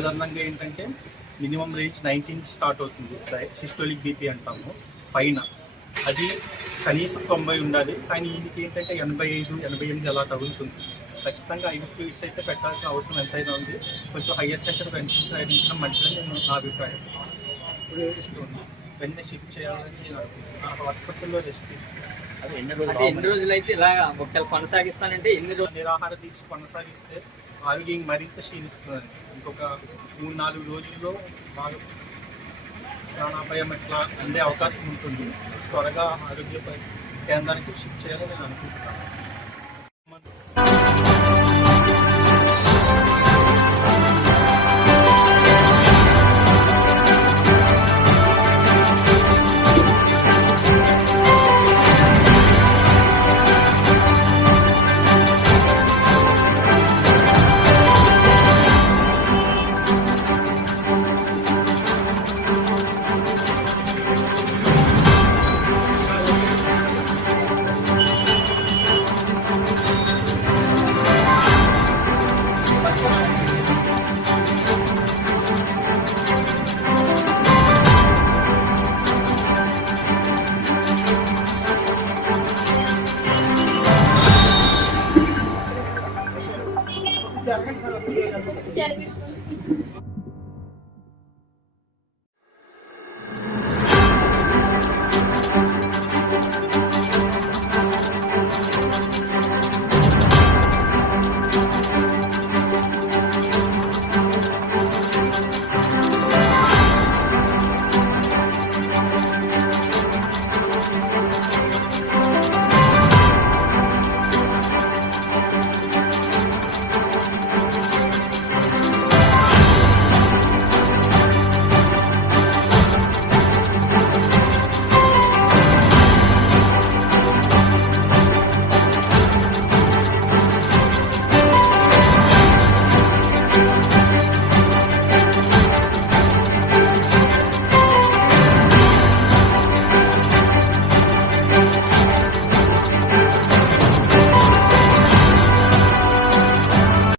సాధారణంగా ఏంటంటే minimum range 19 start అవుతుంది. సిస్టోలిక్ బీపీ అంటాము పైన, అది కనీసం 90 ఉండాలి. కానీ ఈయనకి ఏంటంటే 85, 88 అలా తగులుతుంది. ఖచ్చితంగా ఐవి ఫ్లూయిడ్స్ అయితే పెట్టాల్సిన అవసరం ఎంతైనా ఉంది. కొంచెం హయ్యర్ సెంటర్ ప్రయత్నించడం మంచిదని నేను నా అభిప్రాయం. వెంటనే షిఫ్ట్ చేయాలని నేను అనుకుంటున్నాను. హాస్పిటల్లో రెస్ట్ తీసుకుంటాను. అది ఎన్ని రోజులు అయితే ఇలా కొనసాగిస్తానంటే ఎన్ని రోజులు నిరాహార దీక్ష కొనసాగిస్తే ఆరోగ్యం మరింత క్షీణిస్తుందండి. ఇంకొక 3-4 రోజుల్లో బాగా ప్రాణాపాయం ఎట్లా అందే అవకాశం ఉంటుంది. త్వరగా ఆరోగ్య కేంద్రానికి షిఫ్ట్ చేయాలని నేను అనుకుంటున్నాను. Jangan